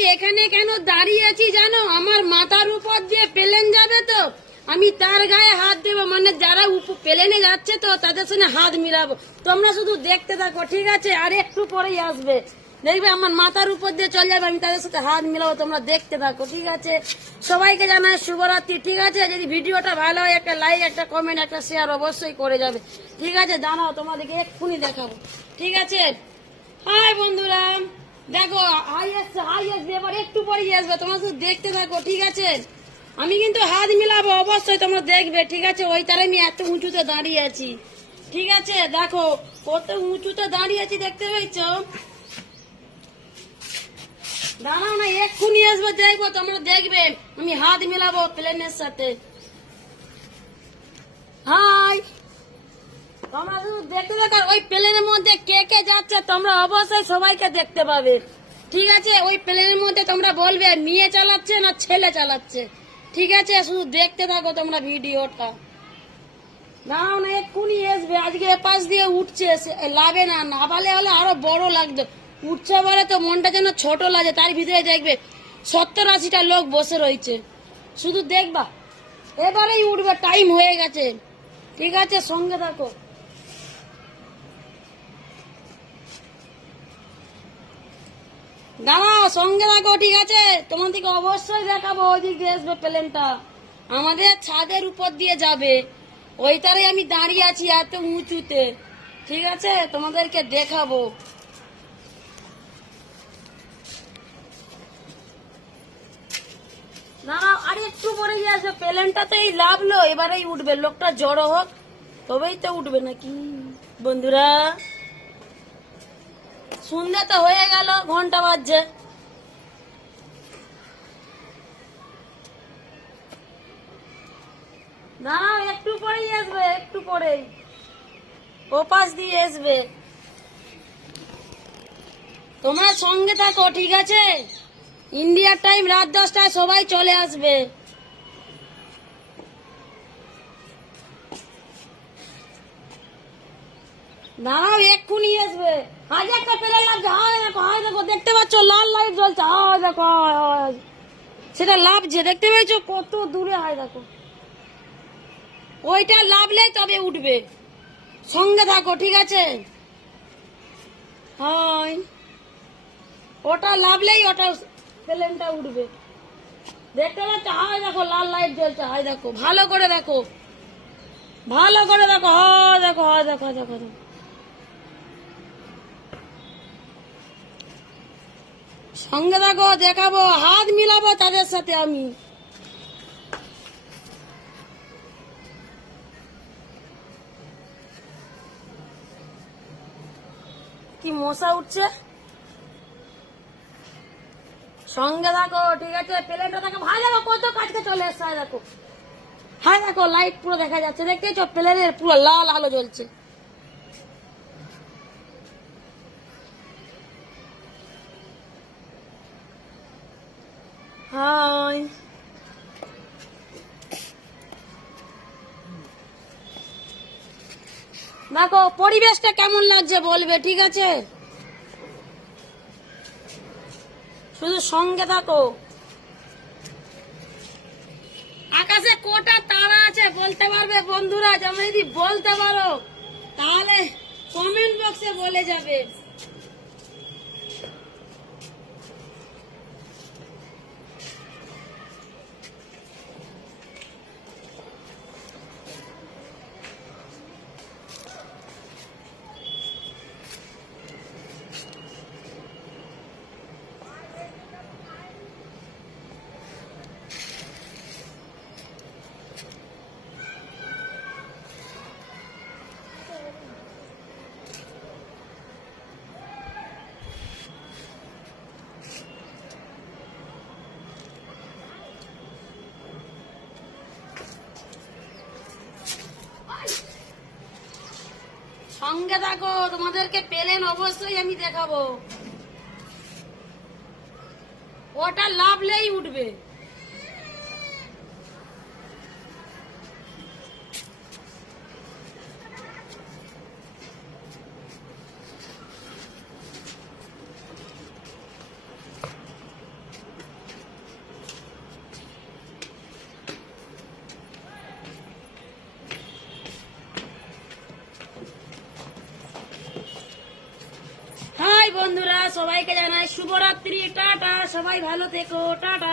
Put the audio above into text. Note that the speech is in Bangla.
আমি এখানে কেন দাঁড়িয়ে আছি জানো? আমার মাথার উপর দিয়ে প্লেন যাবে তো আমি তার গায়ে হাত দেবো, মানে যারা প্লেনে যাচ্ছে তো তাদের সঙ্গে হাত মিলাবো। তোমরা শুধু দেখতে থাকো, ঠিক আছে? আর একটু পরেই আসবে, দেখবে আমার মাথার উপর দিয়ে চলে যাবে, আমি তাদের সাথে হাত মিলাবো। তোমরা দেখতে থাকো, ঠিক আছে? সবাইকে জানাই শুভরাত্রি, ঠিক আছে? যদি ভিডিওটা ভালো হয় একটা লাইক, একটা কমেন্ট, একটা শেয়ার অবশ্যই করে যাবে, ঠিক আছে? জানাও, তোমাদেরকে এক্ষুনি দেখাবো, ঠিক আছে? হাই বন্ধুরা, দেখো হাই আসবে, এবার একটু পরেই আসবে, তোমরা শুধু দেখতে থাকো, ঠিক আছে? আমি কিন্তু হাত মিলাবো অবশ্যই, তোমরা দেখবে, ঠিক আছে? ওই তারে আমি এত উঁচুতে দাঁড়িয়ে আছি, ঠিক আছে? দেখো কত উঁচুতে দাঁড়িয়ে আছি, দেখতে পেয়েছো? দাঁড়াও না, এক্ষুনি আসবে, দেখবো, তোমরা দেখবে আমি হাত মিলাবো প্লেনের সাথে। হাই, তোমরা শুধু দেখতে থাকো। ওই প্লেনের মধ্যে কে কে যাচ্ছে তোমরা অবশ্যই সবাইকে দেখতে পাবে, ঠিক আছে? ওই প্লেনের মধ্যে তোমরা বলবে মেয়ে চালাচ্ছে না ছেলে চালাচ্ছে, ঠিক আছে? শুধু দেখতে থাকো তোমরা ভিডিওটা। দাঁড়াও না, এক্ষুনি আসবে। আজকে এপাশ দিয়ে উঠছে, লাভে না, নাবালে হলে আরো বড় লাগতো। উঠছে বলে তো মনটা যেন ছোট লাগে, তার ভিতরে দেখবে 70-80টা লোক বসে রয়েছে, শুধু দেখবা। এবারেই উঠবে, টাইম হয়ে গেছে, ঠিক আছে? সঙ্গে থাকো, দাঁড়াও, সঙ্গে থাকো, ঠিক আছে? তোমাদেরকে অবশ্যই দেখাবো। ওই দিক দিয়ে আসবে প্লেনটা, আমাদের ছাদের উপর দিয়ে যাবে। ওইটারে আমি দাঁড়িয়ে আছি এত উঁচুতে, ঠিক আছে? তোমাদেরকে দেখাবো। দাঁড়াও, আর একটু পরে আসবে প্লেনটা, তো এই লাভলো, এবারেই উঠবে। লোকটা জড়ো হোক তবেই তো উঠবে নাকি বন্ধুরা? সন্ধ্যা তো হয়ে গেল, ঘন্টা বাজছে। দাঁড়াও, একটু পরেই আসবে, একটু পরেই ওপাশ দিয়ে আসবে। তোমরা সঙ্গে থাকো, ঠিক আছে? ইন্ডিয়ার টাইম রাত 10টায় সবাই চলে আসবে। দাঁড়াও, এক্ষুনি আসবে। আজ একটা প্লেন লাগছে, হায় দেখো, হায় দেখো, দেখতে পাচ্ছ লাল লাইট জ্বলছে, হায় দেখো, হায় হায়। সেটা লাভছে, দেখতে পেয়েছো কত দূরে? হায় দেখো, ওইটা লাভলেই তবে উঠবে। সঙ্গে থাকো, ঠিক আছে? হয়, ওটা লাভলেই ওটা প্লেনটা উঠবে। দেখতে পাচ্ছ, হায় দেখো লাল লাইট জ্বলছে, হায় দেখো, ভালো করে দেখো, ভালো করে দেখো, হায় দেখো, হায় দেখো, হায় দেখো, দেখো। সঙ্গে থাকো, দেখাবো, হাত মিলাবো তাদের সাথে আমি। কি মশা উঠছে, সঙ্গে থাকো, ঠিক আছে? প্লেনটা দেখো, ভাই দেখো কত কাছকে চলে এসছে, হায় দেখো, হায় দেখো, লাইট পুরো দেখা যাচ্ছে, দেখতেছো? প্লেনের পুরো লাল আলো জ্বলছে। হাই, দেখো পরিবেশটা কেমন লাগছে বলবে, ঠিক আছে? শুধু সঙ্গে থাকো। আকাশে কটা তারা আছে বলতে পারবে বন্ধুরা? যেমন যদি বলতে পারো তাহলে কমেন্ট বক্সে বলে যাবে। সঙ্গে থাকো, তোমাদেরকে প্লেন অবশ্যই আমি দেখাবো। ওটা লাভলেই উঠবে। বন্ধুরা, সবাইকে জানাই শুভরাত্রি, টাটা। সবাই ভালো থেকো, টাটা।